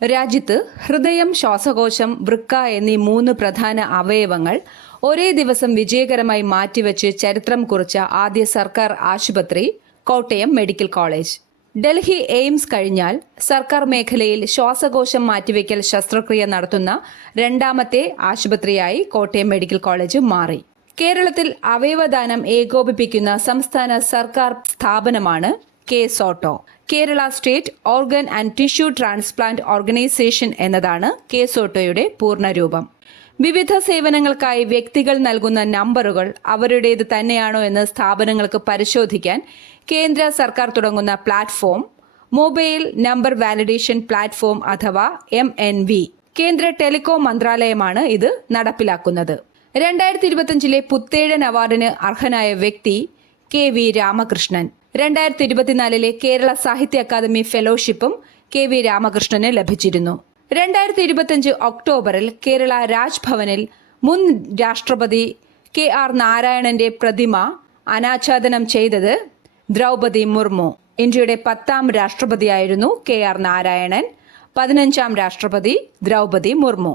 രാജ്യത്ത് ഹൃദയം, ശ്വാസകോശം, വൃക്ക എന്നീ 3 പ്രധാന അവയവങ്ങൾ ഒരേ ദിവസം വിജയകരമായി മാറ്റിവെച്ച് ചരിത്രം കുറിച്ച ആദ്യ സർക്കാർ ആശുപത്രി Kottayam medical college. Delhi AIIMS കഴിഞ്ഞാൽ സർക്കാർ മേഖലയിൽ ശ്വാസകോശം മാറ്റിവെക്കൽ ശസ്ത്രക്രിയ നടത്തുന്ന രണ്ടാമത്തെ ആശുപത്രിയായി കോട്ടയം മെഡിക്കൽ കോളേജ് മാറി. കേരളത്തിൽ അവയവദാനം ഏകോപിപ്പിക്കുന്ന സംസ്ഥാന സർക്കാർ സ്ഥാപനമാണ് K-Soto. Kerala state organ and tissue transplant organisation എന്നതാണ് കെ-സോട്ടോയുടെ പൂർണ്ണരൂപം. വിവിധ സേവനങ്ങൾക്കായി വ്യക്തികൾ നൽകുന്ന നമ്പറുകൾ അവരുടേത് തന്നെയാണോ എന്ന് സ്ഥാപനങ്ങൾക്ക് പരിശോധിക്കാൻ കേന്ദ്ര സർക്കാർ തുടങ്ങുന്ന platform mobile number validation platform അഥവാ MNV കേന്ദ്ര ടെലികോം മന്ത്രാലയമാണ് ഇത് നടപ്പിലാക്കുന്നത്. 2025 പുത്തേഴൻ അവാർഡിന് അർഹനായ വ്യക്തി KV രാമകൃഷ്ണൻ. 2024 കേരള സാഹിത്യ അക്കാദമി ഫെലോഷിപ്പും KV രാമകൃഷ്ണന് ലഭിച്ചിരുന്നു. 2025 ഒക്ടോബറിൽ കേരള രാജ്ഭവനിൽ മുൻ രാഷ്ട്രപതി KR നാരായണന്റെ പ്രതിമ അനാച്ഛാദനം ചെയ്തത് ദ്രൗപദി മുർമു. ഇന്ത്യയുടെ 10ാം രാഷ്ട്രപതിയായിരുന്നു KR നാരായണൻ. 15ാം രാഷ്ട്രപതി ദ്രൗപദി മുർമു.